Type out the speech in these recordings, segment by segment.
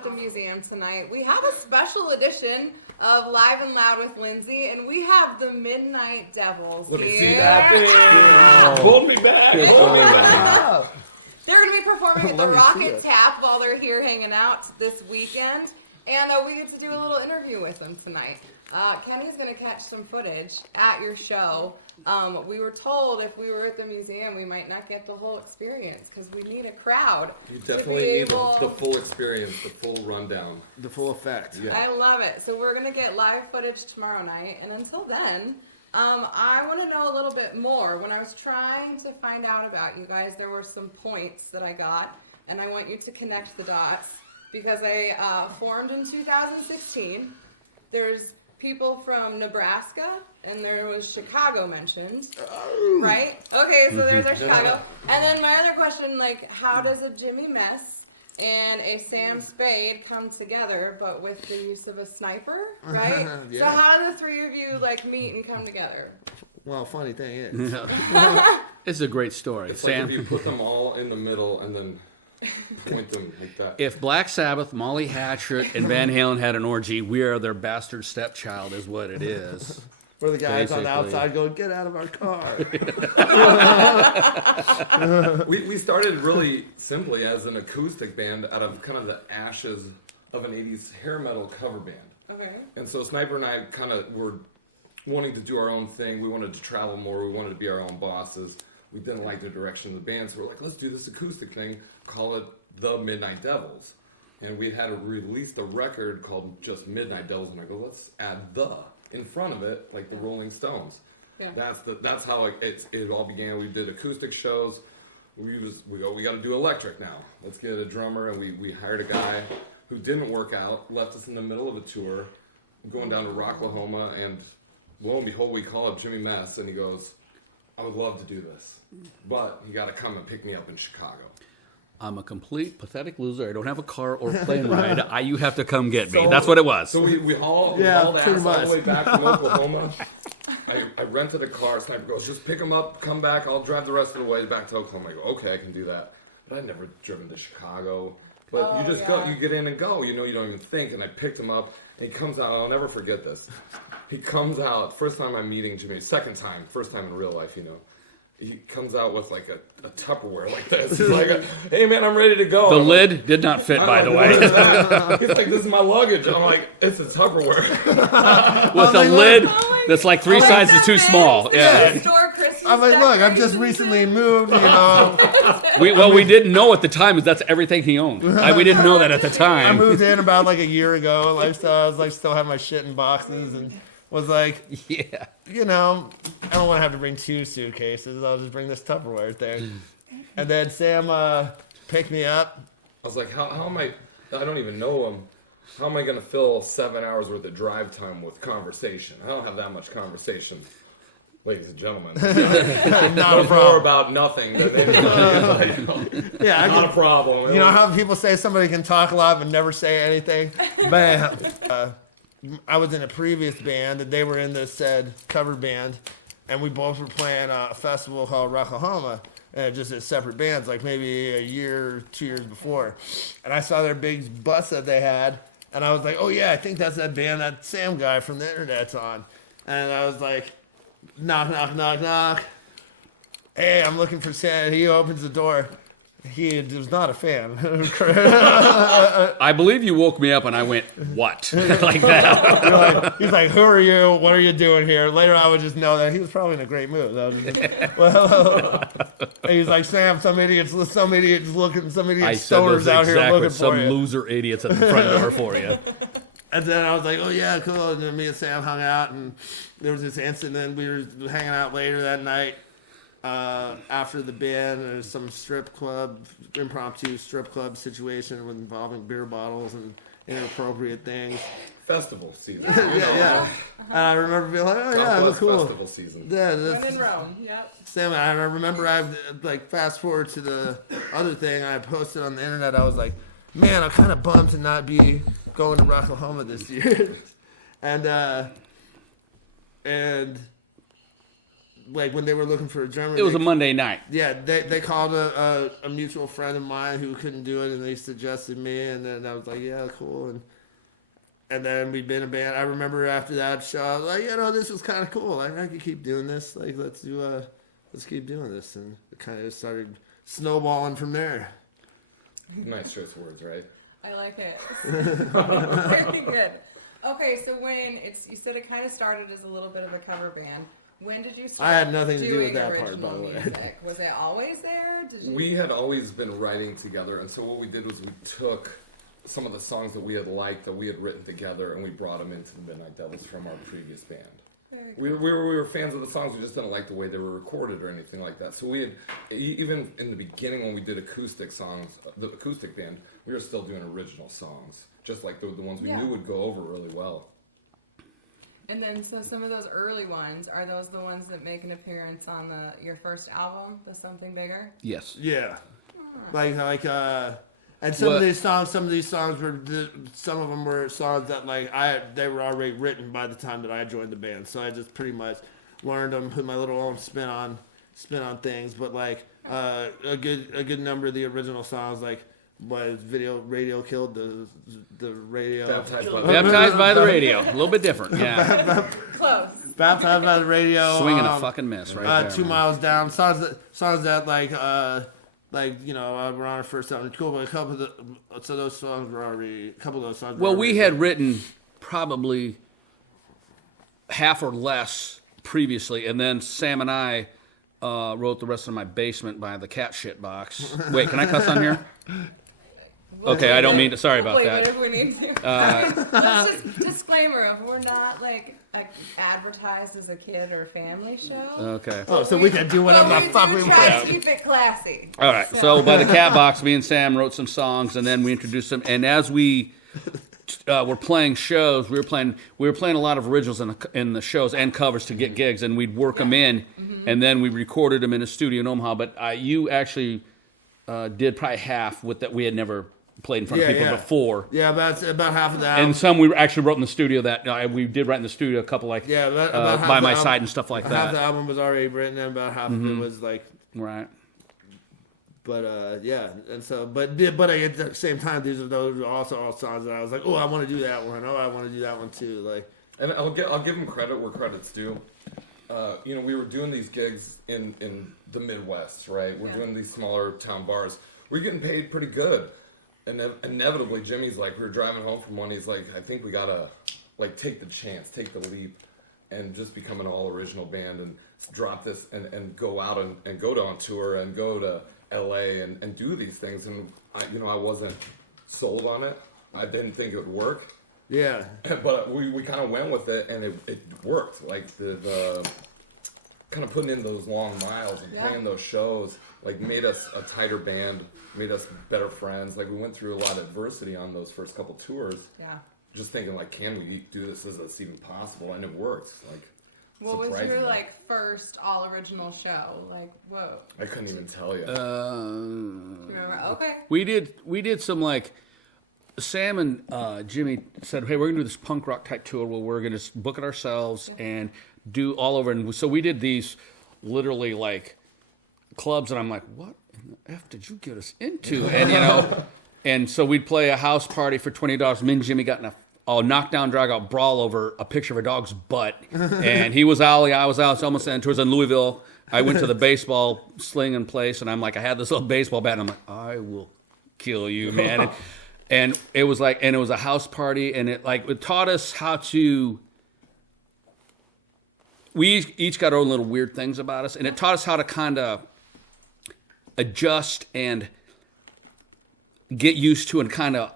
at the museum tonight. We have a special edition of Live and Loud with Lindsay, and we have the Midnight Devils Let here. me see that. Hold me back. They're going to be performing at the Rocket Tap while they're here hanging out this weekend, and we get to do a little interview with them tonight. Kenny's going to catch some footage at your show. We were told if we were at the museum, we might not get the whole experience because we need a crowd. You definitely need the full experience, the full rundown. The full effect. Yeah. I love it. So we're going to get live footage tomorrow night. And until then, I want to know a little bit more. When I was trying to find out about you guys, there were some points that I got. And I want you to connect the dots because I formed in 2016. There's people from Nebraska, and there was Chicago mentioned, right? Okay, so there's our Chicago. And then my other question, like, how does a Jimmy Mess and a Sam Spade come together, but with the use of a sniper, right? Yeah. So how do the three of you, like, meet and come together? Well, funny thing is. It's a great story. It's Sam, like if you put them all in the middle and then point them like that. if Black Sabbath, Molly Hatchet, and Van Halen had an orgy, we are their bastard stepchild is what it is. We're the guys on the outside going, get out of our car. We started really simply as an acoustic band out of kind of the ashes of an 80s hair metal cover band. Okay. And so Sniper and I kind of were wanting to do our own thing. We wanted to travel more. We wanted to be our own bosses. We didn't like the direction of the band, so we're like, let's do this acoustic thing, call it the Midnight Devils. And we had released a record called just Midnight Devils, and I go, let's add the in front of it, like the Rolling Stones. Yeah. That's how it all began. We did acoustic shows. We got to do electric now. Let's get a drummer, and we hired a guy who didn't work out, left us in the middle of a tour, going down to Rocklahoma, and lo and behold, we call up Jimmy Mess, and he goes, I would love to do this, but you got to come and pick me up in Chicago. I'm a complete pathetic loser. I don't have a car or plane ride. You have to come get me. That's what it was. So we hauled ass all the way back from Oklahoma. I rented a car. Sniper goes, just pick him up, come back. I'll drive the rest of the way back to Oklahoma. I go, okay, I can do that. But I'd never driven to Chicago. But you just go, you get in and go. You know, you don't even think. And I picked him up, and he comes out. I'll never forget this. He comes out, first time I'm meeting Jimmy, second time, first time in real life, you know. He comes out with like a Tupperware like this. He's like, hey man, I'm ready to go. The lid did not fit, by the way. He's like, this is my luggage. I'm like, it's a Tupperware. With a lid that's like three sizes too small. Yeah. I'm like, look, I've just recently moved, you know. We didn't know at the time that's everything he owned. We didn't know that at the time. I moved in about like a year ago. Like, so I was like, still have my shit in boxes and was like, yeah, you know, I don't want to have to bring 2 suitcases. I'll just bring this Tupperware thing. And then Sam picked me up. I was like, how am I don't even know him. How am I going to fill 7 hours worth of drive time with conversation? I don't have that much conversation, ladies and gentlemen. Not a problem. More about nothing. Yeah, not a problem. You know how people say somebody can talk a lot but never say anything? Bam. I was in a previous band, and they were in this said cover band, and we both were playing a festival called Rocklahoma, and just as separate bands, like maybe a year, 2 years before. And I saw their big bus that they had, and I was like, oh yeah, I think that's that band that Sam guy from the internet's on. And I was like, knock, knock, knock, knock. Hey, I'm looking for Sam. He opens the door. He was not a fan. I believe you woke me up and I went, what? Like that. He's like, who are you? What are you doing here? Later I would just know that he was probably in a great mood. He's like, Sam, some idiots stoners out here looking for some you. Loser idiots at the front door for you. And then I was like, oh yeah, cool. And then me and Sam hung out, and there was this incident. We were hanging out later that night. After the band, there's some impromptu strip club situation involving beer bottles and inappropriate things. Festival season. Yeah. And I remember being like, oh yeah, it was cool. Festival season. Yeah, I'm in Rome. Yep. Sam, and I remember I like fast forward to the other thing I posted on the internet. I was like, man, I'm kind of bummed to not be going to Rocklahoma this year, and like when they were looking for a drummer. It was a Monday night. Yeah, they called a mutual friend of mine who couldn't do it, and they suggested me, and then I was like, yeah, cool, and then we'd been a band. I remember after that show, I was like, this was kind of cool. Like, I could keep doing this. Like, let's keep doing this, and it kind of started snowballing from there. Nice choice of words, right? I like it. Very good. Okay, so you said it kind of started as a little bit of a cover band. When did you start? I had nothing to do with doing that part, by original the way. music? Was it always there? We had always been writing together, and so what we did was we took some of the songs that we had liked, that we had written together, and we brought them into the Midnight Devils from our previous band. Very We were fans of the songs, we just didn't like the way they were recorded or anything like that. So we had, even in the beginning when we did acoustic songs, the acoustic band, we were still doing original songs, just like the ones we knew would go over really well. And then, so some of those early ones, are those the ones that make an appearance on your first album, The Something Bigger? Yes. Yeah, and some of these songs were some of them were songs that they were already written by the time that I joined the band. So I just pretty much learned them, put my little own spin on things. But a good number of the original songs, like was radio killed the radio. Baptized by the radio. A little bit different. Yeah. Close. Baptized by the radio. Swinging a fucking miss right there. 2 Miles Down. Songs that we're on our first album. Cool, but a couple of those songs were already. Well, we had written probably half or less previously, and then Sam and I wrote the rest of My Basement by the Cat Shit Box. Wait, can I cuss on here? Okay, I don't mean to. Sorry about that. If we need to. Let's just disclaimer of we're not like advertised as a kid or family show. Okay. Oh, so we can do whatever the fuck we try want. to keep it classy. All right. So by the Cat Box, me and Sam wrote some songs, and then we introduced them. And as we were playing shows, we were playing a lot of originals in the shows and covers to get gigs, and we'd work them in, and then we recorded them in a studio in Omaha. But you actually did probably half with that. We had never played in front of people before. Yeah, about half of that. And some we actually wrote in the studio that we did write in the studio a couple about By My Side and stuff like that. Half the album was already written, and about half of it was right. But and so but at the same time, those were also all songs that I was like, oh, I want to do that one. Oh, I want to do that one too. And I'll give them credit where credit's due. We were doing these gigs in the Midwest, right? We're doing these smaller town bars. We're getting paid pretty good. And inevitably, Jimmy's like, we were driving home from one, he's like, I think we gotta, take the chance, take the leap, and just become an all-original band and drop this and go out and go on tour and go to LA and do these things. And, I wasn't sold on it. I didn't think it would work. Yeah. But we kind of went with it, and it worked. The kind of putting in those long miles and playing those shows, made us a tighter band, made us better friends. We went through a lot of adversity on those first couple tours. Yeah. Just thinking, can we do this? Is this even possible? And it worked. What was your first all original show? Whoa. I couldn't even tell you. Do you remember? Okay. We did some Sam and Jimmy said, hey, we're gonna do this punk rock type tour where we're gonna book it ourselves and do all over. And so we did these literally clubs, and I'm like, what in the F did you get us into? And and so we'd play a house party for $20. Me and Jimmy got in a knockdown, drag out brawl over a picture of a dog's butt. And he was Ollie, I was Alex, almost and towards in Louisville. I went to the baseball slinging place, and I'm like, I had this little baseball bat, and I'm like, I will kill you, man. And it was it was a house party, and it taught us how to. We each got our own little weird things about us, and it taught us how to kind of adjust and get used to and kind of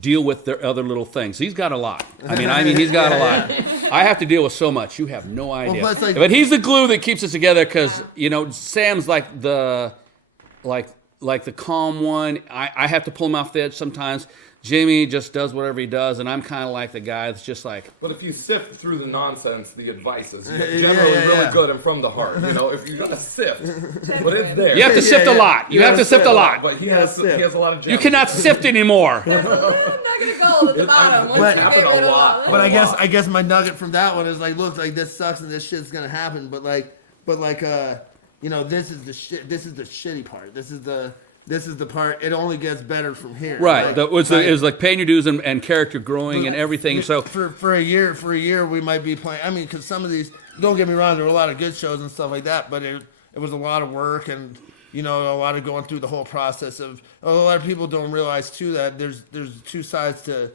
deal with their other little things. He's got a lot. I mean, he's got a lot. I have to deal with so much. You have no idea. Well, but he's the glue that keeps us together because, Sam's the calm one. I have to pull him off the edge sometimes. Jimmy just does whatever he does, and I'm kind of like the guy that's just But if you sift through the nonsense, the advice is generally really good and from the heart. If you're gonna sift, but it's there. You have to sift a lot. You have to sift a lot. But he has a lot of gems. You cannot sift anymore. Nugget of gold at the bottom. Happened a lot. But I guess my nugget from that one is look, this sucks and this shit's gonna happen, but but like you know, this is the shitty part. This is the part. It only gets better from here. Right. Like, It was like paying your dues and character growing and everything. So for a year, we might be playing. I mean, because some of these, don't get me wrong, there were a lot of good shows and stuff like that, but it was a lot of work and, you know, a lot of going through the whole process of. A lot of people don't realize too that there's two sides to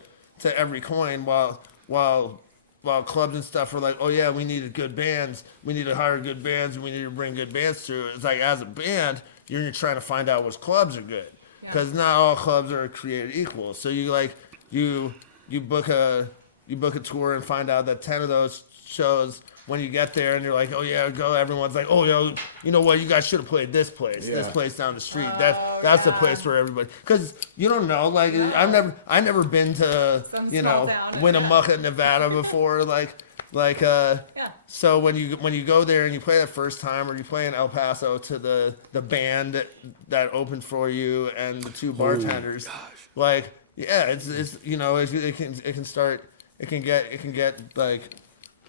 every coin. While clubs and stuff are like, oh yeah, we needed good bands, we need to hire good bands, and we need to bring good bands through. It's like, as a band, you're trying to find out which clubs are good, because not all clubs are created equal. So you book a tour and find out that 10 of those shows, when you get there and you're like, oh yeah, go, everyone's like, oh yo, you know what, you guys should have played this place, this place down the street. That's the place for everybody, because you don't know, like, I've never been to Winnemucca, Nevada before, so when you go there and you play that first time, or you play in El Paso to the band that opened for you and the two bartenders, it's you know, it can get like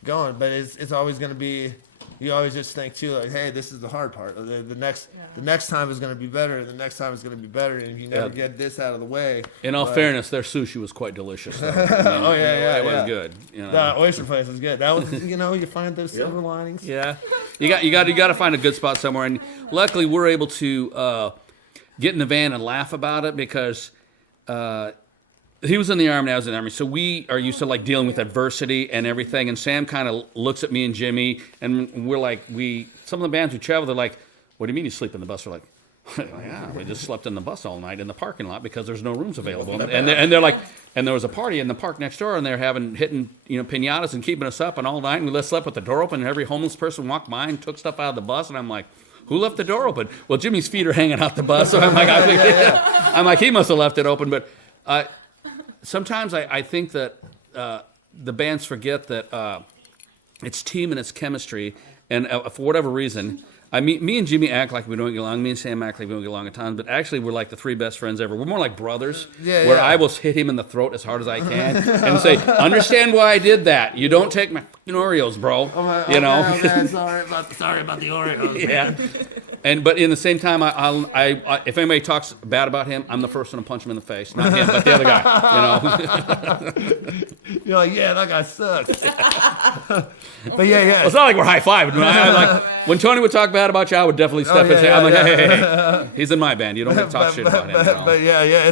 going, but it's always going to be, you always just think too, like, hey, this is the hard part. The next time is going to be better, and the next time is going to be better, and if you never get this out of the way. In all fairness, their sushi was quite delicious, though. It was good. You know. The oyster place was good. That was, you know, you find those silver linings. Yeah, you got to find a good spot somewhere, and luckily we're able to get in the van and laugh about it, because he was in the Army and I was in the Army, so we are used to like dealing with adversity and everything. And Sam kind of looks at me and Jimmy, and we're like, some of the bands we travel, they're like, what do you mean you sleep in the bus? We're like, yeah, we just slept in the bus all night in the parking lot because there's no rooms available. And they're like, and there was a party in the park next door, and they're hitting piñatas and keeping us up and all night. And we slept with the door open, and every homeless person walked by and took stuff out of the bus. And I'm like, who left the door open? Well, Jimmy's feet are hanging out the bus, so I'm like, I'm like, he must have left it open, but. Sometimes I think that the bands forget that it's team and it's chemistry, and for whatever reason, me and Jimmy act like we don't get along. Me and Sam act like we don't get along at times, but actually we're like the three best friends ever. We're more like brothers, where I will hit him in the throat as hard as I can and say, understand why I did that. You don't take my fucking Oreos, bro. You know? Man, sorry about the Oreos. Yeah. But in the same time, I if anybody talks bad about him, I'm the first one to punch him in the face. Not him, but the other guy. You know. You're like, yeah, that guy sucks. But yeah. Well, it's not like we're high fiving. Like, when Tony would talk bad about you, I would definitely step in and say, I'm like, hey, he's in my band. You don't have to talk shit about him. You know? But yeah,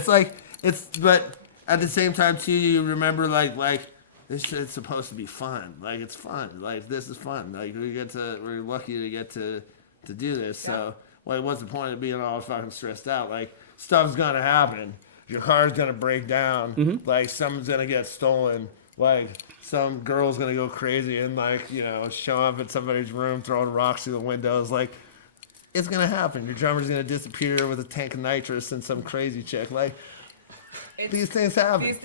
but at the same time too, you remember like this shit's supposed to be fun. Like, it's fun. Like, this is fun. Like, we're lucky to get to do this. So, what's the point of being all fucking stressed out? Like, stuff's gonna happen. Your car's gonna break down. Mm-hmm. Like, something's gonna get stolen. Like, some girl's gonna go crazy and show up at somebody's room throwing rocks through the windows. Like, it's gonna happen. Your drummer's gonna disappear with a tank of nitrous and some crazy chick. Like, these things happen.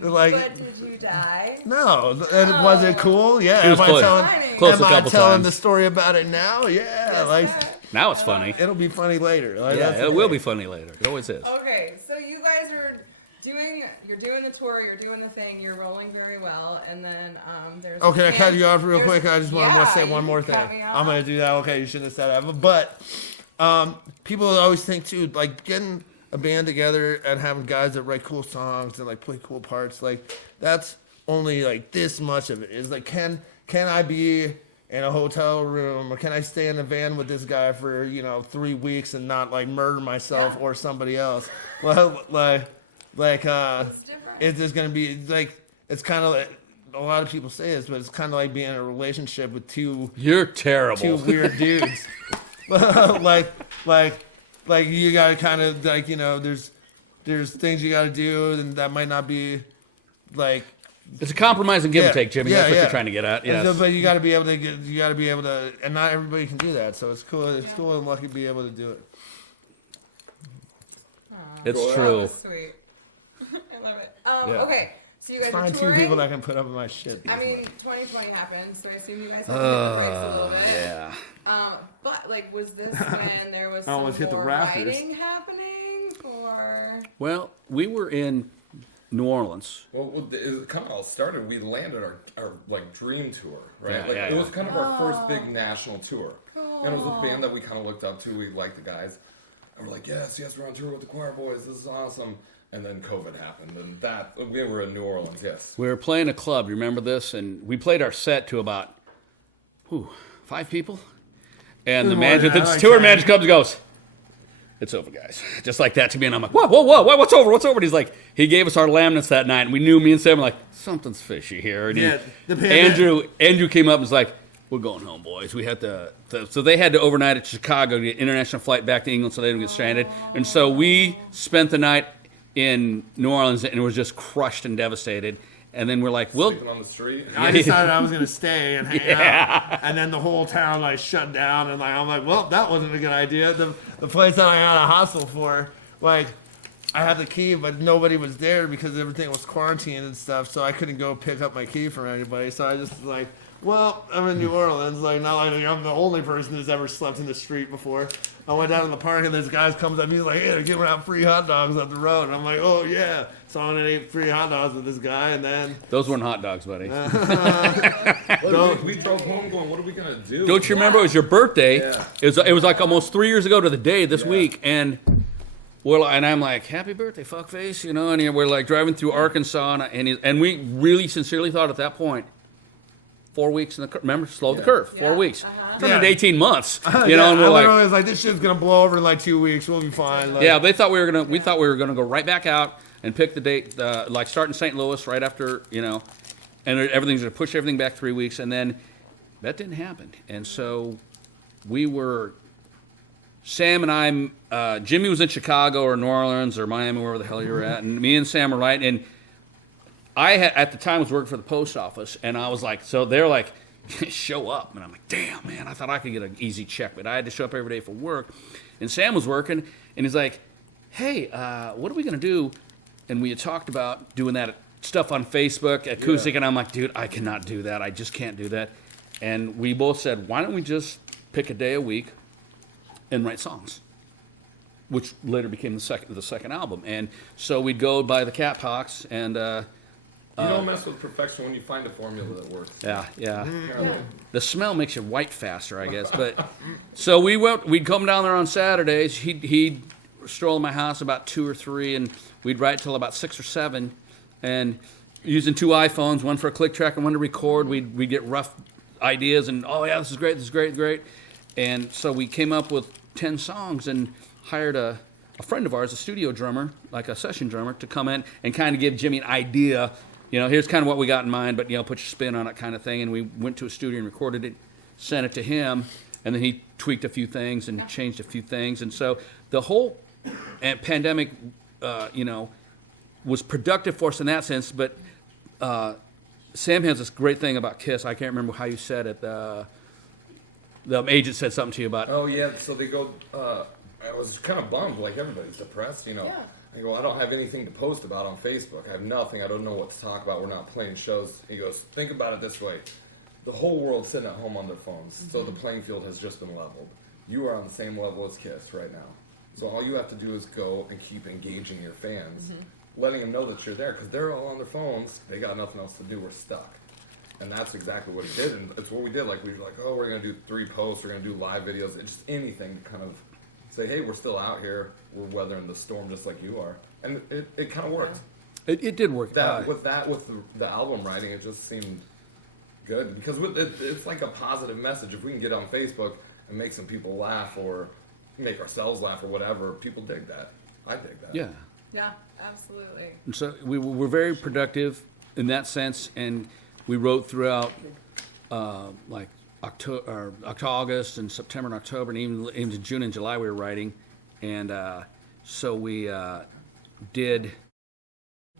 Like, but did you die? No. Was it cool? Yeah. It was close a couple telling times. the story about it now? Yeah. Now it's funny. It'll be funny later. Like, it will be funny later. It always is. Okay, so you guys are doing the tour, you're doing the thing, you're rolling very well, and then there's. Okay, I cut you off real quick. I just want to say one more thing. I'm gonna do that. Okay, you shouldn't have said that, but people always think too, like, getting a band together and having guys that write cool songs and like play cool parts, like, that's only like this much of it. Is like, can I be in a hotel room, or can I stay in a van with this guy for 3 weeks and not like murder myself or somebody else? Well, it's just gonna be like, it's kind of like, a lot of people say this, but it's kind of like being in a relationship with You're terrible. two weird dudes. Like you gotta kind of there's things you gotta do, and that might not be like. It's a compromise and give and take, Jimmy. That's what you're trying to get at. Yes. But you gotta be able to, and not everybody can do that. So it's cool. It's cool and lucky to be able to do it. It's true. That was sweet. I love it. Okay. So you guys Find are touring. 2 people that can put up with my shit. I mean, 2020 happened, so I assume you guys had to take a break a little bit. Yeah. But like, was this when there was some almost hit the more rafters. writing happening, or? Well, we were in New Orleans. Well, it kind of all started. We landed our like dream tour, right? Yeah, like yeah, it yeah. was kind of our first big national tour, and it was a band that we kind of looked up to. We liked the guys, and we're like, yes, we're on tour with the Choir Boys. This is awesome. And then COVID happened, and we were in New Orleans. Yes, We were playing a club. You remember this? And we played our set to about 5 people. And the More manager, than the that, like tour 10. manager comes and goes, "It's over, guys." Just like that to me, and I'm like, "Whoa, whoa, whoa, what's over? What's over?" And he's like, he gave us our laminates that night, and we knew, me and Sam were like, something's fishy here. And Yeah, the pandemic- Andrew came up and was like, "We're going home, boys." We had so they had to overnight at Chicago to get international flight back to England so they didn't get stranded. And so we spent the night in New Orleans and was just crushed and devastated. And then we're like, sleeping on the street. I decided I was gonna stay and hang out, and then the whole town like shut down, and like I'm like, well, that wasn't a good idea. The place that I had a hostel for, like, I had the key, but nobody was there because everything was quarantined and stuff, so I couldn't go pick up my key from anybody. So I just was like, well, I'm in New Orleans, like not like I'm the only person who's ever slept in the street before. I went down in the park and this guy comes up, he's like, hey, they're giving out free hot dogs up the road. And I'm like, oh yeah. So I went and ate free hot dogs with this guy, and then those weren't hot dogs, buddy. We drove home going, what are we gonna do? Don't you remember? It was your birthday. Yeah. It was like almost 3 years ago to the day this week, and I'm like, happy birthday, fuckface, you know. And we're like driving through Arkansas, and we really sincerely thought at that point, 4 weeks in the remember, slow the curve, 4 weeks, turned into 18 months, you know. And we're I like, literally was like, this shit's gonna blow over in like 2 weeks. We'll be fine. Like, yeah, we thought we were gonna go right back out and pick the date, like start in St. Louis right after, you know, and everything's gonna push everything back 3 weeks, and then that didn't happen, and so we were. Sam and I, Jimmy was in Chicago or New Orleans or Miami, wherever the hell you were at, and me and Sam were right. And I at the time was working for the post office, and I was like, so they're like, show up, and I'm like, damn, man, I thought I could get an easy check, but I had to show up every day for work. And Sam was working, and he's like, hey, what are we gonna do? And we had talked about doing that stuff on Facebook, acoustic, and I'm like, dude, I cannot do that. I just can't do that. And we both said, why don't we just pick a day a week and write songs, which later became the second album. And so we'd go by the Cat Talks, and you don't mess with perfection when you find a formula that works. yeah. The smell makes you white faster, I guess. But so we'd come down there on Saturdays. He'd stroll in my house about 2 or 3, and we'd write till about 6 or 7, and using 2 iPhones, one for a click track and one to record. We'd get rough ideas, and oh yeah, this is great. And so we came up with 10 songs and hired a friend of ours, a studio drummer, like a session drummer, to come in and kind of give Jimmy an idea. You know, here's kind of what we got in mind, but, you know, put your spin on it kind of thing. And we went to a studio and recorded it, sent it to him, and then he tweaked a few things and changed a few things. And so the whole pandemic, you know, was productive for us in that sense. But Sam has this great thing about Kiss. I can't remember how you said it. The agent said something to you about. Oh yeah, so they go. I was kind of bummed, like everybody's depressed, you know. Yeah. I go, I don't have anything to post about on Facebook. I have nothing. I don't know what to talk about. We're not playing shows. He goes, think about it this way: the whole world's sitting at home on their phones, so the playing field has just been leveled. You are on the same level as Kiss right now. So all you have to do is go and keep engaging your fans, letting them know that you're there, because they're all on their phones. They got nothing else to do. We're stuck. And that's exactly what he did, and it's what we did. Like, we were like, oh, we're going to do 3 posts, we're going to do live videos, and just anything to kind of say, hey, we're still out here, we're weathering the storm just like you are. And it kind of worked. It did work. With the album writing, it just seemed good, because it's like a positive message. If we can get on Facebook and make some people laugh, or make ourselves laugh, or whatever, people dig that. I dig that. Yeah. Yeah, absolutely. And so we were very productive in that sense, and we wrote throughout like August and September and October, and even into June and July we were writing. And so we did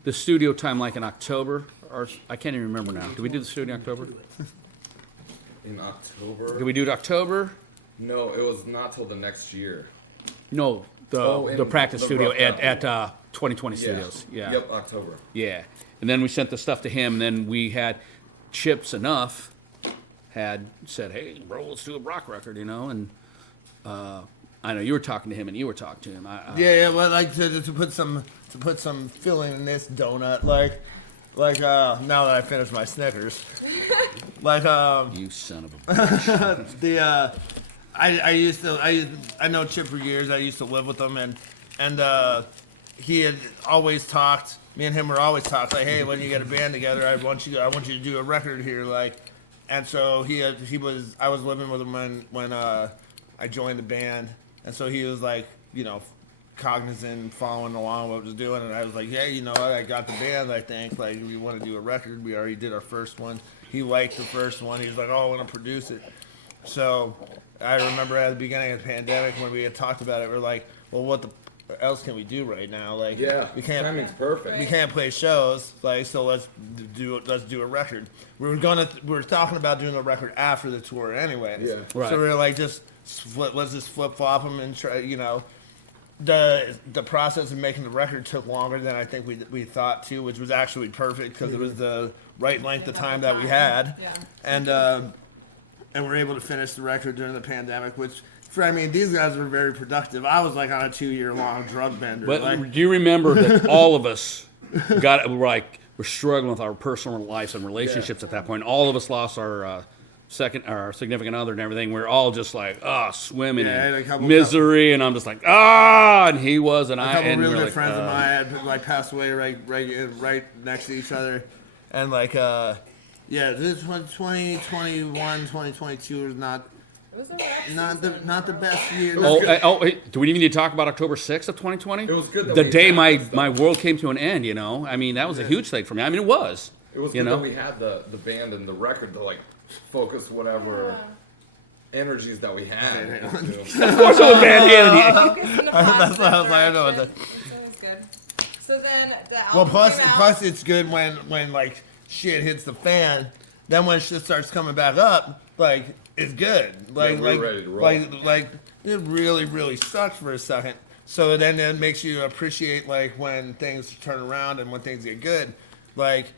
the studio time like in October, or I can't even remember now. Did we do the studio in October? In October? Did we do it October? No, it was not till the next year. No, the practice the studio rough at 2020 Studios. Yeah. Yep, October. Yeah. And then we sent the stuff to him, and then we had Chips Enough had said, hey, bro, let's do a rock record, you know, and I know you were talking to him and you were talking to him. Yeah, well, like to put some filling in this donut, like now that I finished my Snickers, like You son of a bitch. I know Chip for years. I used to live with him, and he had always talked. Me and him were always talked like, hey, when you get a band together, I want you to do a record here, like. And so I was living with him when I joined the band, and so he was like, cognizant, following along what I was doing, and I was like, hey, I got the band, I think, like, we want to do a record. We already did our first one. He liked the first one. He was like, oh, I want to produce it. So I remember at the beginning of the pandemic when we had talked about it, we're like, well, what else can we do right now? Like, we can't. Timing's perfect. We can't play shows, like, so let's do a record. We were talking about doing a record after the tour, anyways. Yeah. Right. So we were like, let's just flip flop them and try. The process of making the record took longer than I think we thought to, which was actually perfect because it was the right length of time that we had, and we're able to finish the record during the pandemic, which. These guys were very productive. I was like on a 2-year-long drug bender. But do you remember that all of us were struggling with our personal lives and relationships at that point? All of us lost our significant other and everything. We were all just like, swimming in misery, and I'm just like, and he was, and a I, couple and really we good like, friends of mine had like passed away right next to each other, and like this 2021, 2022 was not the best year. Hey, do we even need to talk about October 6th of 2020? It was good that the we day had my world came to an end. That was a huge thing for me. It was. It was good that we had the band and the record to like focus whatever energies that we had. What's so bad energy? That's what I was like. I know that. That was good. So then the Well, album plus it's good when like shit hits the fan. Then when shit starts coming back up, like it's good. Like we're ready to roll. Like it really really sucked for a second. So then it makes you appreciate like when things turn around and when things get good. Like.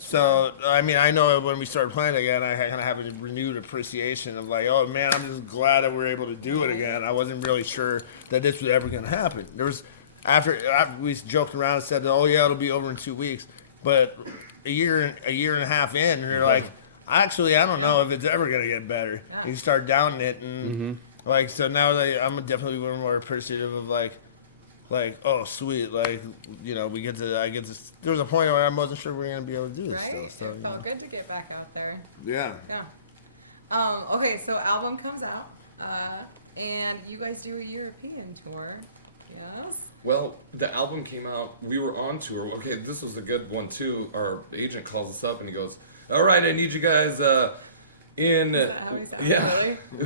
So, I know when we started playing again, I kind of have a renewed appreciation of like, oh man, I'm just glad that we're able to do it again. I wasn't really sure that this was ever going to happen. There was, after we joked around and said, oh yeah, it'll be over in 2 weeks. But a year and a half in, you're like, actually, I don't know if it's ever going to get better. You start downing it, and like, so now I'm definitely more appreciative of like, oh sweet, like I get to. There was a point where I wasn't sure we were gonna be able to do this still. So it felt good to get back out there. Yeah. Okay, so album comes out, and you guys do a European tour. Yes. Well, the album came out. We were on tour. Okay, this was a good one too. Our agent calls us up and he goes, "All right, I need you guys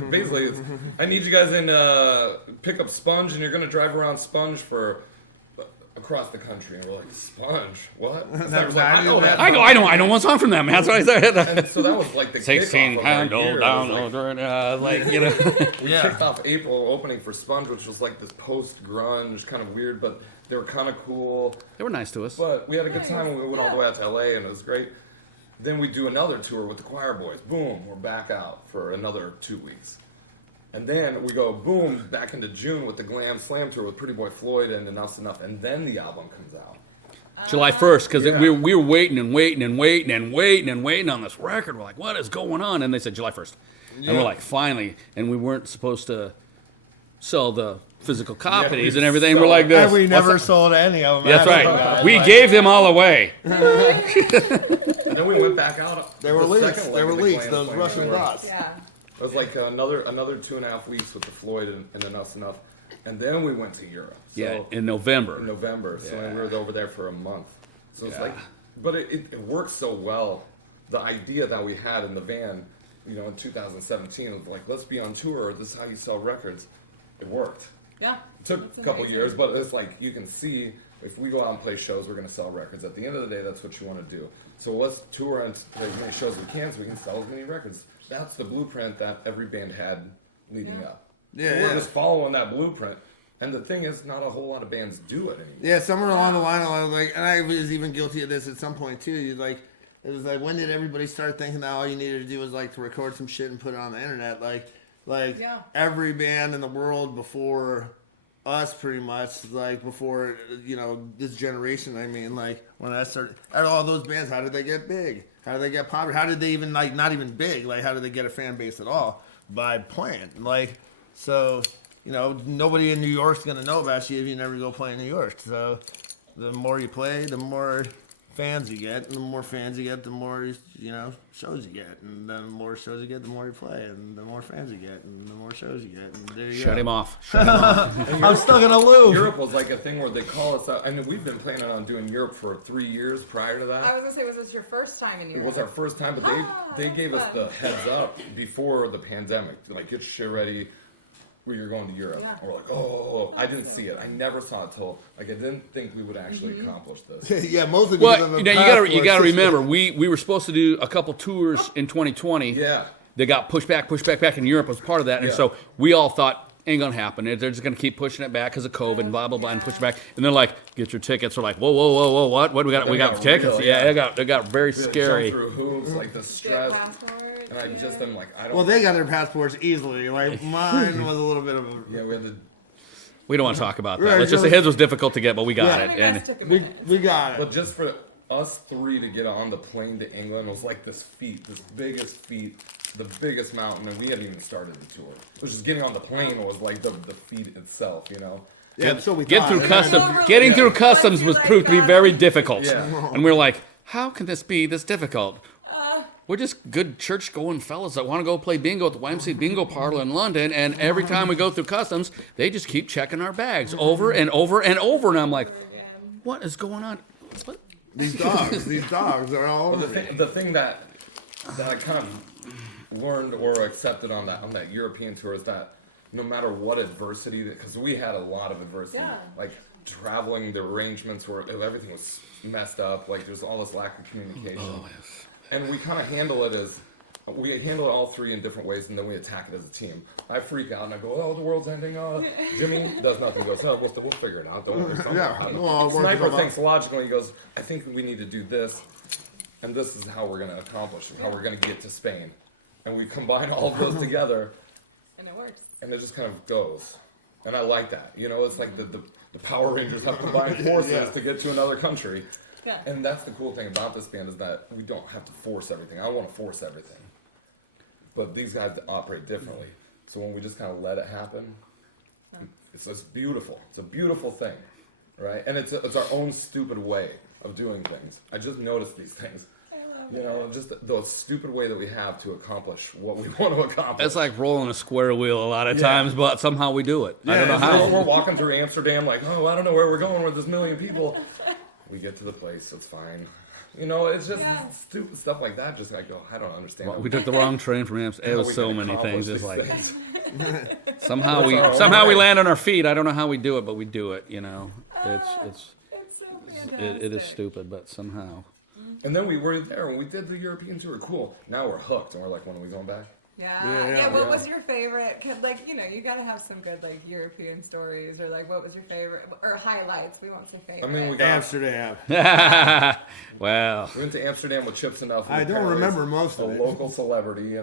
basically it's, I need you guys in pick up Sponge, and you're gonna drive around Sponge for across the country." And we're like, "Sponge? What?" I know one song from them. That's what I said. And so that was like the 16 handle down, kicked off April opening for Sponge, which was like this post grunge kind of weird, but they were kind of cool. They were nice to us. But we had a good time when we went all the way out to LA, and it was great. Then we do another tour with the Choir Boys. Boom, we're back out for another 2 weeks. And then we go, boom, back into June with the Glam Slam tour with Pretty Boy Floyd and Enough's Enough. And then the album comes out. July 1st, because we were waiting on this record. We're like, what is going on? And they said July 1st. Yeah. And we're like, finally. And we weren't supposed to sell the physical copies and everything. We're like this. And we never sold any of them. That's right. We gave them all away. And then we went back out. They were leaks. Those Russian dots. Yeah. It was like another 2.5 weeks with the Floyd and Enough's Enough. And then we went to Europe. So in November. So we were over there for a month. So it's like, but it worked so well. The idea that we had in the van, in 2017 was like, let's be on tour. This is how you sell records. It worked. Yeah. It took a couple years, but it's like you can see if we go out and play shows, we're going to sell records. At the end of the day, that's what you want to do. So let's tour and play as many shows as we can so we can sell as many records. That's the blueprint that every band had leading up. We're just following that blueprint. And the thing is, not a whole lot of bands do it anymore. Yeah, somewhere along the line, I was like, and I was even guilty of this at some point too. It was like, when did everybody start thinking that all you needed to do was like to record some shit and put it on the internet? Like Like Yeah. every band in the world before us, pretty much, like before this generation. I mean, like when I started, and all those bands, how did they get big? How did they get popular? How did they even not even big? Like how did they get a fan base at all? By playing. Like so, nobody in New York's gonna know about you if you never go play in New York. So the more you play, the more fans you get, and the more fans you get, the more shows you get, and the more shows you get, the more you play, and the more fans you get, and the more shows you get. And there you Shut go. him off. Shut him off. I'm still gonna lose. Europe was like a thing where they call us out. I mean, we've been planning on doing Europe for 3 years prior to I that. was gonna say, was this your first time in It Europe? was our first time, but they gave us the heads up before the pandemic. Like, get shit ready. You're going to Europe. Yeah. And we're like, oh, I didn't see it. I never saw it till, like, I didn't think we would actually accomplish this. Yeah, mostly because of Well, the you gotta remember, we were supposed to do a couple tours in 2020. Yeah. They got pushed back, and Europe was part of that. And Yeah. so we all thought, ain't gonna happen. They're just gonna keep pushing it back because of COVID and blah blah blah, and push it back. And they're like, get your tickets. We're like, whoa, what? What we got? We got got tickets. real, Yeah, yeah. they got very We had to scary. Jump through hoops, like the Get stress. passport, And I just am like, I don't. Well, they got their passports easily. Like mine was a little bit of a. Yeah, we had to. We don't want to talk about that. Right, Let's just say really- his was difficult to get, but we got Yeah. You it. guys And took a We, minute. we got it. But just for us three to get on the plane to England was like this biggest feat, the biggest mountain, and we hadn't even started the tour. It was just getting on the plane was like the feat itself, Yeah, so we get thought. through And then- customs. Getting through customs was proved to be very difficult. Yeah. And we were like, how can this be this difficult? We're just good church-going fellas that want to go play bingo at the YMCA bingo parlor in London, and every time we go through customs, they just keep checking our bags over and over and over, and I'm like, what is going on? What? These dogs are all over me. The thing that I kind of learned or accepted on that European tour is that no matter what adversity, because we had a lot of adversity, Yeah. like traveling, the arrangements were everything was messed up, like there's all this lack of communication. Oh, yes. And we kind of handle it all three in different ways, and then we attack it as a team. I freak out and I go, "Oh, the world's ending." Jimmy does nothing. Goes, "Oh, we'll figure it out. Don't worry." Yeah, well, it works Sniper out. thinks logically. He goes, "I think we need to do this, and this is how we're going to accomplish it. How we're going to get to Spain." And we combine all of those together, And it works. and it just kind of goes. And I like that. It's like the Power Rangers have combined forces to get to another country. Yeah. And that's the cool thing about this band is that we don't have to force everything. I don't want to force everything. But these guys operate differently. So when we just kind of let it happen, it's beautiful. It's a beautiful thing, right? And it's our own stupid way of doing things. I just noticed these things. Just the stupid way that we have to accomplish what we want to accomplish. It's like rolling a square wheel a lot of times, but somehow we do it. I don't know So how. we're walking through Amsterdam like, oh, I don't know where we're going with this million people. We get to the place, it's fine. It's just stupid stuff like that. Just like, I don't understand. We took the wrong train from Amsterdam. It how was we so can many accomplish things. It's these like things. somehow we That's our own way. land on our feet. I don't know how we do it, but we do it. It's It's so fantastic. it is stupid, but somehow. And then we were there when we did the European tour. Cool. Now we're hooked, and we're like, when are we going back? Yeah. What was your favorite? 'Cause, you gotta have some good European stories, or what was your favorite or highlights? We want some favorite. I mean, we got Amsterdam. Well, we went to Amsterdam with Chips Enough. I don't remember most of a it. local celebrity,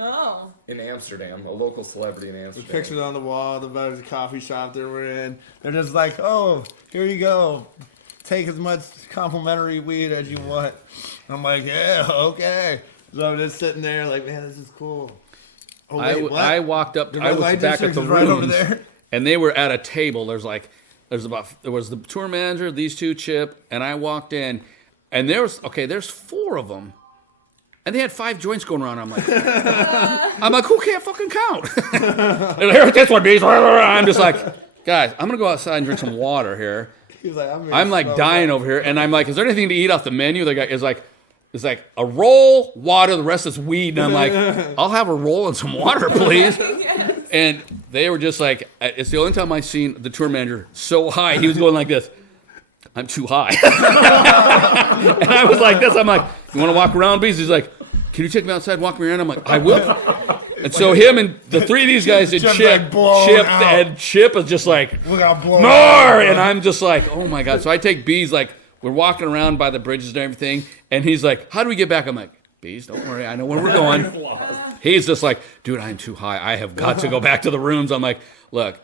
Oh. in Amsterdam. A local celebrity in There's Amsterdam. pictures on the wall. The coffee shop that we're in. They're just like, oh, here you go. Take as much complimentary weed as you want. I'm like, yeah, okay. So I'm just sitting there like, man, this is cool. Oh, wait, what? I walked up. The I red was light back at district the is right over rooms, there. and they were at a table. There was the tour manager, these two, Chip, and I walked in, and there's 4 of them, and they had 5 joints going around. I'm like, who can't fucking count? And here, this one, these. I'm just like, guys, I'm gonna go outside and drink some water here. He's like, I'm like dying over here, and I'm like, is there anything to eat off the menu? The guy is like, it's like a roll, water, the rest is weed. And I'm like, I'll have a roll and some water, please. Yes. And they were just like, it's the only time I've seen the tour manager so high. He was going like this. I'm too high. And I was like this. I'm like, you want to walk around, Bees? He's like, can you take me outside and walk me around? I'm like, I will. And so him and the 3 of these guys did Chip's Chip. like blown Chip out. and Chip is just like, We got blown more. out. And I'm just like, oh my God. So I take Bees, like, we're walking around by the bridges and everything. And he's like, how do we get back? I'm like, Bees, don't worry. I know where we're going. He's just like, dude, I'm too high. I have got to go back to the rooms. I'm like, look,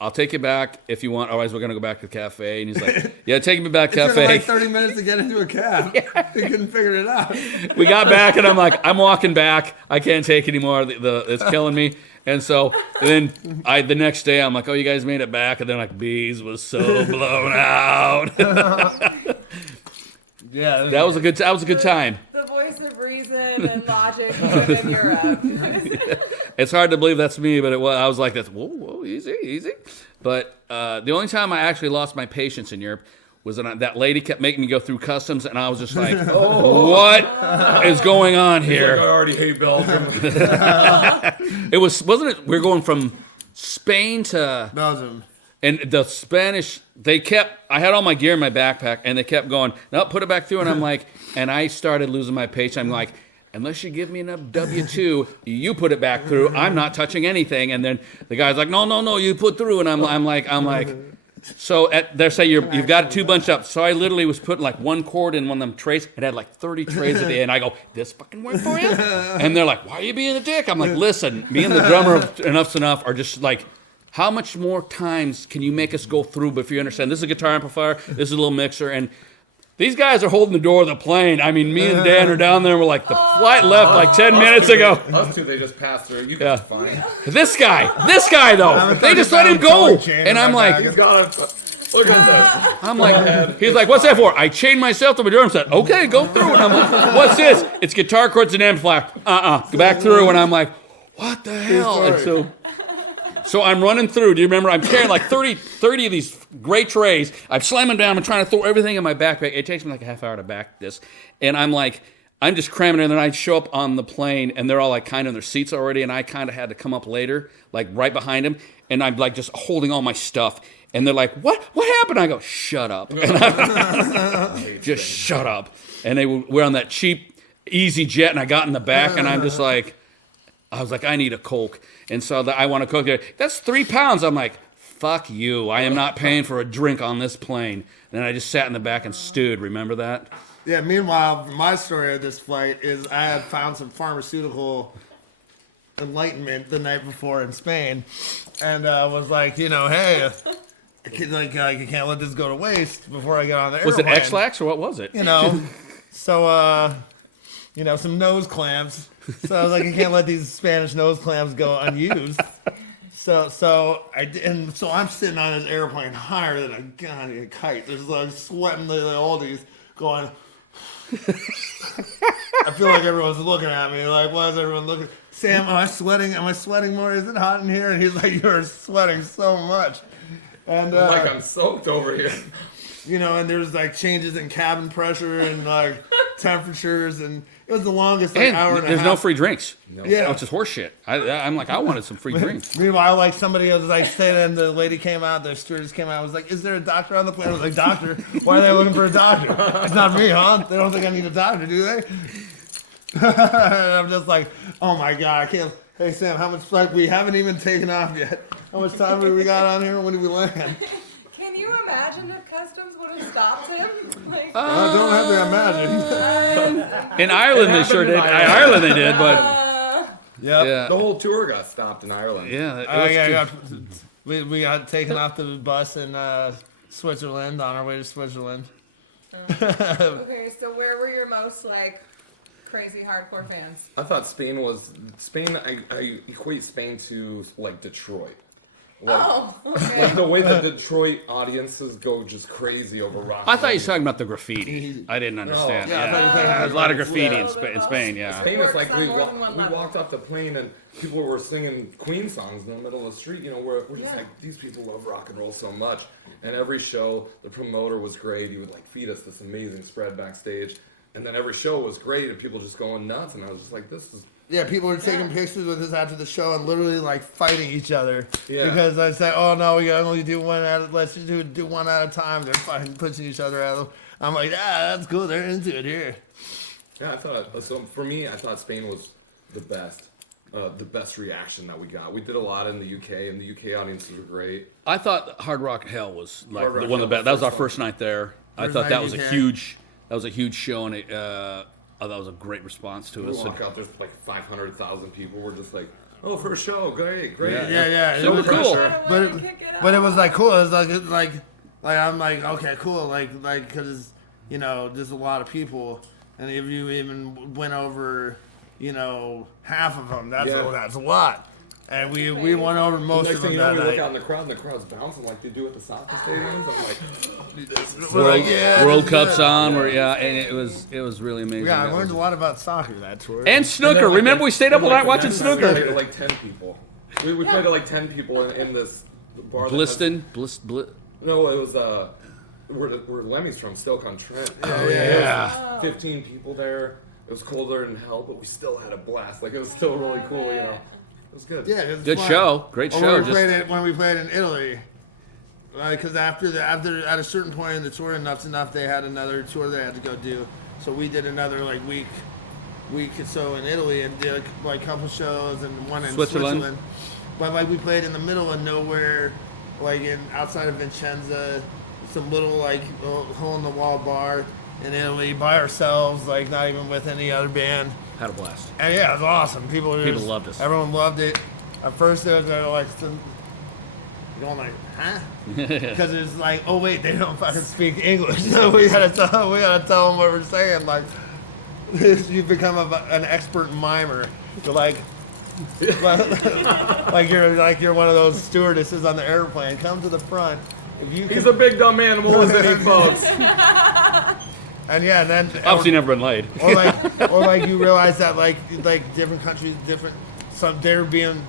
I'll take you back if you want. Otherwise, we're going to go back to the cafe. And he's like, yeah, take me back to the cafe. It took like 30 minutes to get into a cab. He couldn't figure it out. We got back, and I'm like, I'm walking back. I can't take it anymore. It's killing me. And so then the next day, I'm like, oh, you guys made it back. And then like, Bees was so blown out. Yeah, that was a good time. The voice of reason and logic in Europe. It's hard to believe that's me, but I was like, whoa, easy. But the only time I actually lost my patience in Europe was when that lady kept making me go through customs, and I was just like, what is going on here? Like, I already hate Belgium. Wasn't it? We were going from Spain to Belgium. And the Spanish, I had all my gear in my backpack, and they kept going, no, put it back through. And I'm like, and I started losing my patience. I'm like, unless you give me enough W-2, you put it back through. I'm not touching anything. And then the guy's like, no, you put through. And I'm like, so they say you've got it too bunched up. So I literally was putting like one cord in one of them trays. It had like 30 trays a day. And I go, this fucking work for you? And they're like, why are you being a dick? I'm like, listen, me and the drummer of Enough's Enough are just like, how much more times can you make us go through? But if you understand, this is a guitar amplifier, this is a little mixer, and these guys are holding the door of the plane. I mean, me and Dan are down there, and we're like, the flight left like 10 minutes ago. Us two, they just passed through. You guys fine. This guy though, they just let him go. And I'm like, He's got it. Look at this. I'm like, he's like, what's that for? I chained myself to my drum set. Okay, go through. And I'm like, what's this? It's guitar cords and amplifier. Go back through. And I'm like, what the hell? And so I'm running through. Do you remember? I'm carrying like 30 of these great trays. I'm slamming down. I'm trying to throw everything in my backpack. It takes me like a half hour to back this. And I'm just cramming it. And then I show up on the plane, and they're all like kind of in their seats already. And I kind of had to come up later, like right behind them. And I'm like just holding all my stuff. And they're like, what happened? I go, shut up. And just shut up. And we're on that cheap Easy Jet, and I got in the back, and I'm just like, I was like, I need a Coke. And so I want to Coke. That's 3 pounds. I'm like, fuck you. I am not paying for a drink on this plane. And then I just sat in the back and stewed. Remember that? Yeah, meanwhile, my story of this flight is I had found some pharmaceutical enlightenment the night before in Spain. And was like, hey, you can't let this go to waste before I get on the airplane. Was it X-Lax or what was it? So, some nose clamps. So I was like, I can't let these Spanish nose clamps go unused. So I did, and so I'm sitting on this airplane higher than a goddamn kite. There's like sweating the oldies going. I feel like everyone's looking at me. Like, why is everyone looking? Sam, am I sweating? Am I sweating more? Is it hot in here? And he's like, you're sweating so much. And I'm soaked over here. And there's like changes in cabin pressure and like temperatures, and it was the longest hour and a half. There's no free drinks. No. Yeah, which is horseshit. I'm like, I wanted some free drinks. Meanwhile, like somebody was like saying, and the lady came out, the stewardess came out, was like, "Is there a doctor on the plane?" I was like, "Doctor? Why are they looking for a doctor? It's not me, huh? They don't think I need a doctor, do they?" And I'm just like, "Oh my god, I can't." Hey Sam, how much? Like, we haven't even taken off yet. How much time have we got on here? When did we land? Can you imagine if customs would have stopped him? Like, I don't have to imagine. In Ireland, they sure did. In Ireland, they did, but yeah. The whole tour got stopped in Ireland. Yeah, we got taken off the bus in Switzerland on our way to Switzerland. okay, so where were your most crazy hardcore fans? I thought Spain. I equate Spain to like Detroit. Okay. Like the way the Detroit audiences go just crazy over rock. I thought you were talking about the graffiti. I didn't understand. No. Yeah. There's a lot of graffiti in Spain. Yeah. Spain is like we walked off the plane and people were singing Queen songs in the middle of the street. We're just like, these people love rock and roll so much. And every show, the promoter was great. He would feed us this amazing spread backstage. And then every show was great and people just going nuts. And I was just like, this is. Yeah, people were taking pictures with us after the show and literally fighting each other. Yeah. Because I say, oh no, we can only do one let's just do one at a time. They're fucking pushing each other out. I'm like, that's cool. They're into it here. Yeah, so for me, I thought Spain was the best reaction that we got. We did a lot in the UK, and the UK audiences were great. I thought Hard Rock Hell was one of the best. That was our first night there. I thought that was a huge show, and that was a great response to We us. walk out, there's like 500,000 people. We're just like, oh, for a show, great. Yeah. Super It was cool. But it was like cool. It was like I'm like, okay, cool. Like because you know, there's a lot of people, and if you even went over, you know, half of them, that's a lot. And we went over most Next of thing them you know, that we look night. out in the crowd, and the crowd's bouncing like they do at the soccer stadiums. I'm like, We're like, yeah, World this is Cup's good. on, and it was really amazing. Yeah, I That learned was- a lot about soccer that tour. and snooker. Remember, we stayed up all night watching We snooker. played to like 10 people. We played to like 10 people in this bar. that has- Bliston, No, it was where Lemmy's from, Stoke-on-Trent. Oh, yeah. 15 people there. It was colder than hell, but we still had a blast. Like, it was still really cool, you know. It was good. Yeah, 'cause it's good fun. show, great Or show. when we played in Italy, because after at a certain point in the tour, enough's enough. They had another tour they had to go do, so we did another like week or so in Italy and did like a couple shows and one in Switzerland. But like we played in the middle of nowhere, like outside of Vicenza, some little like hole in the wall bar in Italy by ourselves, like not even with any other band. Had a blast. And yeah, it was awesome. People loved us. Everyone loved it. At first, they were like, going like, huh? Because it's like, oh wait, they don't fucking speak English, so we gotta tell them what we're saying. Like, you become an expert mimer. You're like you're one of those stewardesses on the airplane. Come to the front. If you He's a big dumb animal, isn't he, folks? and yeah, and then Obviously, never been laid. or like you realize that like different countries, they're being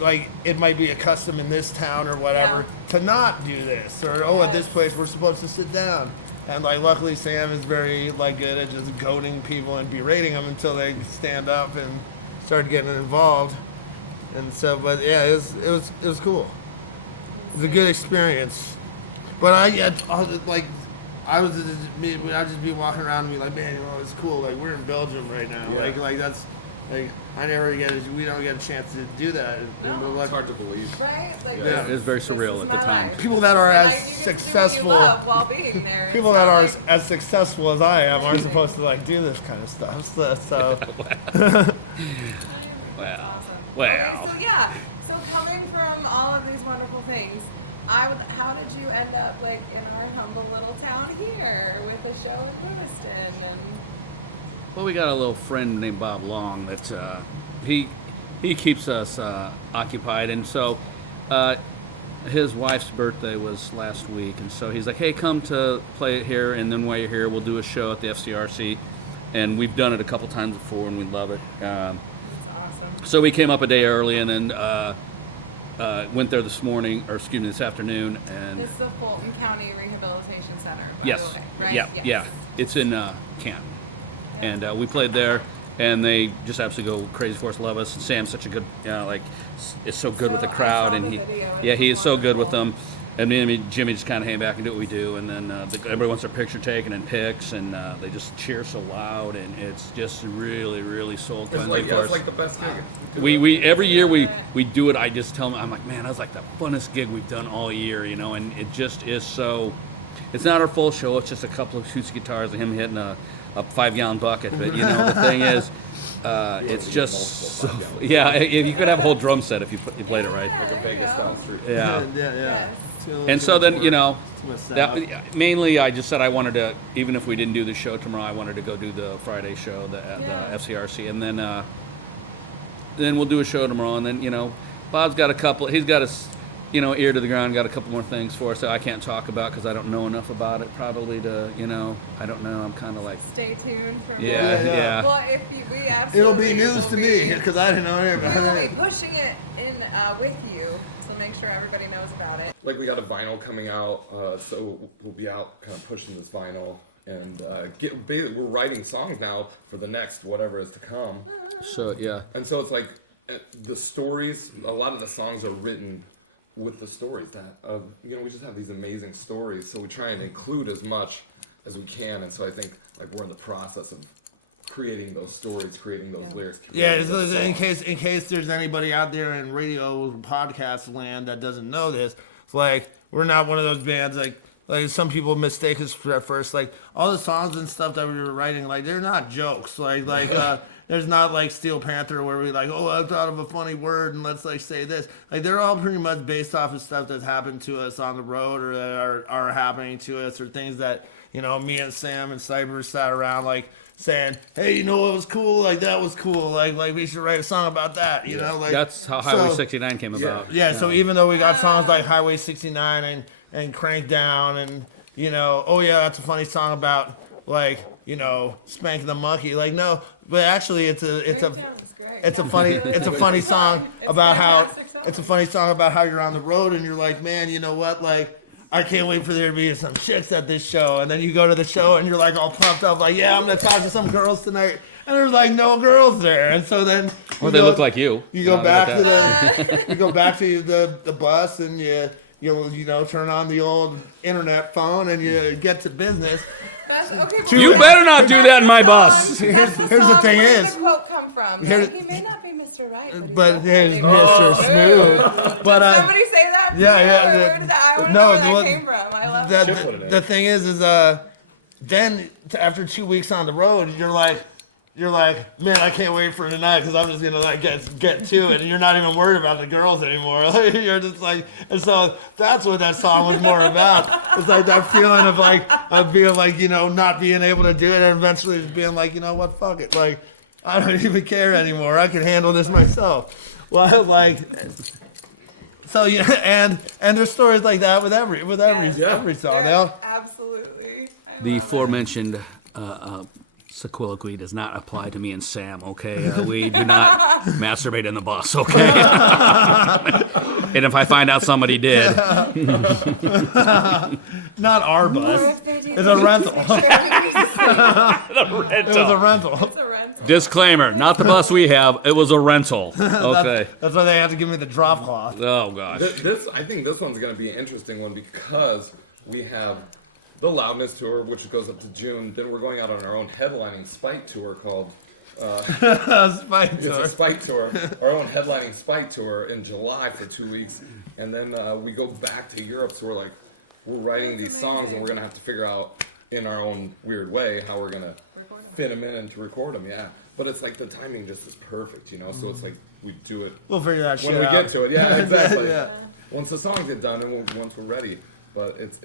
like it might be a custom in this town or whatever to not do this, or at this place we're supposed to sit down. And like luckily Sam is very like good at just goading people and berating them until they stand up and start getting involved. And so, but yeah, it was cool. It was a good experience. But I'd just be walking around and be like, man, you know, it's cool. Like we're in Belgium right now. Yeah. Like that's like we don't get a chance to do that. No. It's hard to believe. Right? Like, Yeah. It was very this surreal is at the my time. life. People that are And as I do get to do what you successful, love while being there. people It's that not are like- as successful as I am aren't supposed to like do this kind of stuff. So Wow. Awesome. Wow. Okay, so coming from all of these wonderful things, how did you end up like in our humble little town here with a show in Lewiston? And Well, we got a little friend named Bob Long that he keeps us occupied, and so his wife's birthday was last week, and so he's like, "Hey, come to play it here, and then while you're here, we'll do a show at the FCRC." And we've done it a couple times before, and we love it. it's awesome. So we came up a day early, and then went there this afternoon, and This is the Fulton County Rehabilitation Center. By yes, the way, right? yeah, Yes. yeah, it's in Canton. And we played there, and they just absolutely go crazy for us, love us. And Sam's such a good, is so good with the So, I crowd, saw and the he, video. yeah, he is so good with Wonderful. them. And me and Jimmy just kind of hang back and do what we do, and then everybody wants their picture taken and pics, and they just cheer so loud, and it's just really, really soul It's cleansing for it's us. like the best gig. We every year we do it. I just tell them, I'm like, man, that's like the funnest gig we've done all year, you know. And it just is so. It's not our full show. It's just a couple of acoustic guitars and him hitting a 5-gallon bucket. But you know, the thing is, it's just so. Yeah, you could have a whole drum set if you played it right. Like a Vegas style street. Yeah. yeah. And so then, you know, that, mainly I just said I wanted to, even if we didn't do the show tomorrow, I wanted to go do the Friday show, the FCRC, and then we'll do a show tomorrow, and then, you know, Bob's got he's got his, you know, ear to the ground, got a couple more things for us that I can't talk about because I don't know enough about it probably to, you know, I don't know, I'm kind of like, Stay tuned for yeah, more. yeah. Well, if we absolutely it'll be news to will me be- because I didn't know anything We about will it. be pushing it in with you, so make sure everybody knows about it. Like we got a vinyl coming out, so we'll be out kind of pushing this vinyl, and we're writing songs now for the next whatever is to come. So, yeah. And so it's like the stories. A lot of the songs are written with the stories that you know, we just have these amazing stories, so we try and include as much as we can. And so I think like we're in the process of creating those stories, creating those lyrics. Yeah, creating those in songs. case there's anybody out there in radio podcast land that doesn't know this, it's like we're not one of those bands like Like some people mistake us for at first. Like all the songs and stuff that we were writing, like they're not jokes. There's not like Steel Panther where we like, oh, I thought of a funny word and let's like say this. Like they're all pretty much based off of stuff that's happened to us on the road or that are happening to us or things that, you know, me and Sam and Cyber sat around like saying, hey, you know what was cool? Like that was cool. Like we should write a song about that. You know, like That's how Highway 69 came about. Yeah. So even though we got songs like Highway 69 and Crank Down and, you know, oh yeah, that's a funny song about like, you know, Spank the Monkey. Like no, but actually it's a funny song about how you're on the road and you're like, man, you know what, like I can't wait for there to be some chicks at this show. And then you go to the show and you're like all pumped up, like, yeah, I'm gonna talk to some girls tonight. And there's like no girls there. And so then Or they look like you. You go back to the bus and you know, turn on the old internet phone and you get to business. You better not do that in my bus. Here's the thing Where is, did the quote come from? Here- Like, he may not be Mr. Right, but here's Mr. Smooth. But Did somebody say that? yeah. Where did that, I want to No, know where well, that came from. I love that. the thing is then after 2 weeks on the road, you're like, man, I can't wait for tonight because I'm just gonna like get to it, and you're not even worried about the girls anymore. You're just like, and so that's what that song was more about. It's like that feeling of being like, you know, not being able to do it, and eventually just being like, you know what, fuck it, like I don't even care anymore. I can handle this myself. Well, like. So and there's stories like that with every song. They all, Absolutely. The aforementioned sequiloquy does not apply to me and Sam, okay? We do not masturbate in the bus, okay? And if I find out somebody did. not our bus. It's a rental. It was a rental. It's a rental. Disclaimer, not the bus we have, it was a rental. Okay. That's why they had to give me the drop cloth. Oh, gosh. I think this one's going to be an interesting one because we have the Loudness Tour, which goes up to June. Then we're going out on our own headlining Spite Tour called... Spite It's tour. a Spite Tour, our own headlining Spite Tour in July for 2 weeks. And then we go back to Europe, so we're writing these songs and we're going to have to figure out in our own weird way how we're going to fit them in and to record them, yeah. But it's like the timing just is perfect, you know? So it's like we do it We'll figure that shit when we out. get to it. Yeah, exactly. Yeah. Once the songs get done and once we're ready. But it's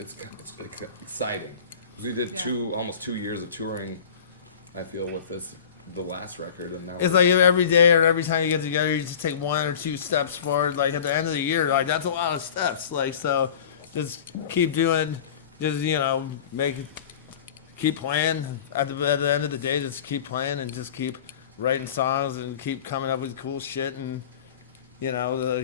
exciting. We did almost 2 years of touring, I feel, with the last record. And now It's like every day or every time you get together, you just take 1 or 2 steps forward. Like at the end of the year, like that's a lot of steps. Like so, just keep doing. Just keep playing. At the end of the day, just keep playing and just keep writing songs and keep coming up with cool shit and yeah.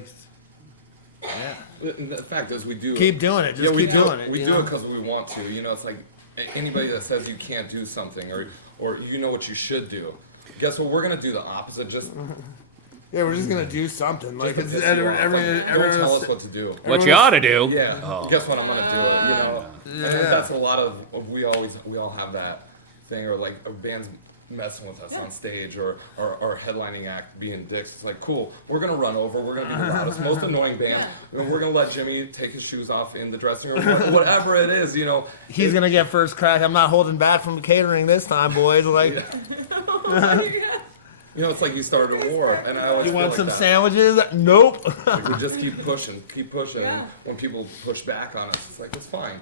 And the fact is, we do Keep doing it. Just keep doing it. We do it because we want to. You know, it's like anybody that says you can't do something or you know what you should do. Guess what? We're gonna do the opposite. Just Yeah, we're just gonna do something. Like just it's to piss you off. Like, don't tell everyone's- us what to do. What you ought to do. Yeah. Oh. Guess what? I'm gonna do it. You know. Yeah. And that's a lot of we all have that thing, or like bands messing with us on stage, or headlining act being dicks. It's like, cool, we're gonna run over, we're gonna be the loudest, most annoying band, and we're gonna let Jimmy take his shoes off in the dressing room, whatever it is, you know. He's gonna get first crack. I'm not holding back from catering this time, boys. Like, You know, it's like you started a war, and I always you feel want like some that. sandwiches? Nope. Like, we just keep pushing, Yeah. and when people push back on us, it's like, it's fine,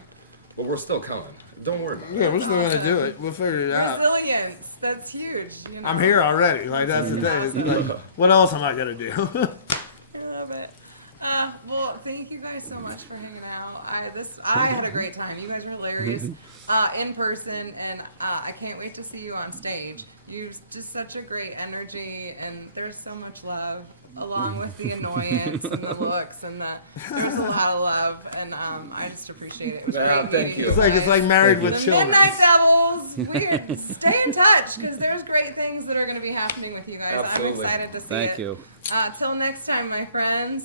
but we're still coming. Don't worry about it. Yeah, we're still gonna do it. We'll figure it out. Resilience. That's huge. You know? I'm here already. Like that's the thing. It's like, what else am I gonna do? I love it. Well, thank you guys so much for hanging out. I had a great time. You guys were hilarious in person, and I can't wait to see you on stage. You've just such a great energy, and there's so much love, along with the annoyance and the looks, and there's a lot of love, and I just appreciate it. It was great Thank meeting you. It's like married The with children. Midnight Devils. Stay in touch, because there's great things that are going to be happening with you guys. Absolutely. I'm excited to see it. Thank you. Till next time, my friends.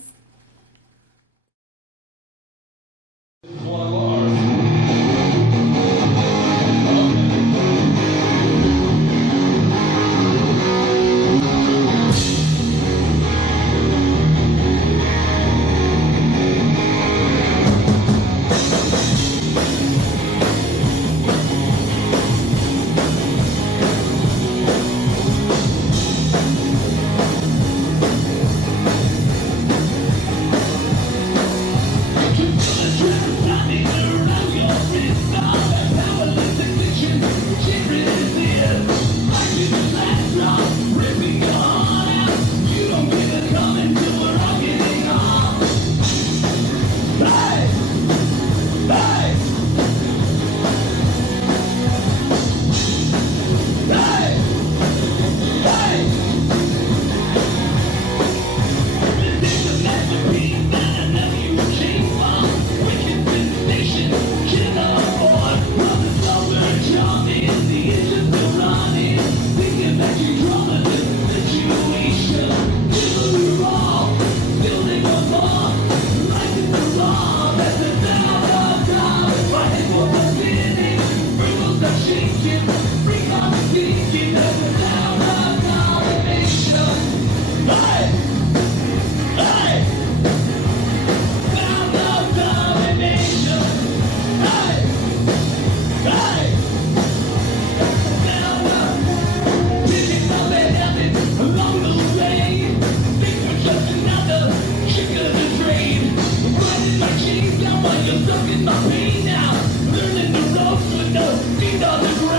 like I'm stuck in my pain now. Learning the ropes with no feet on the ground.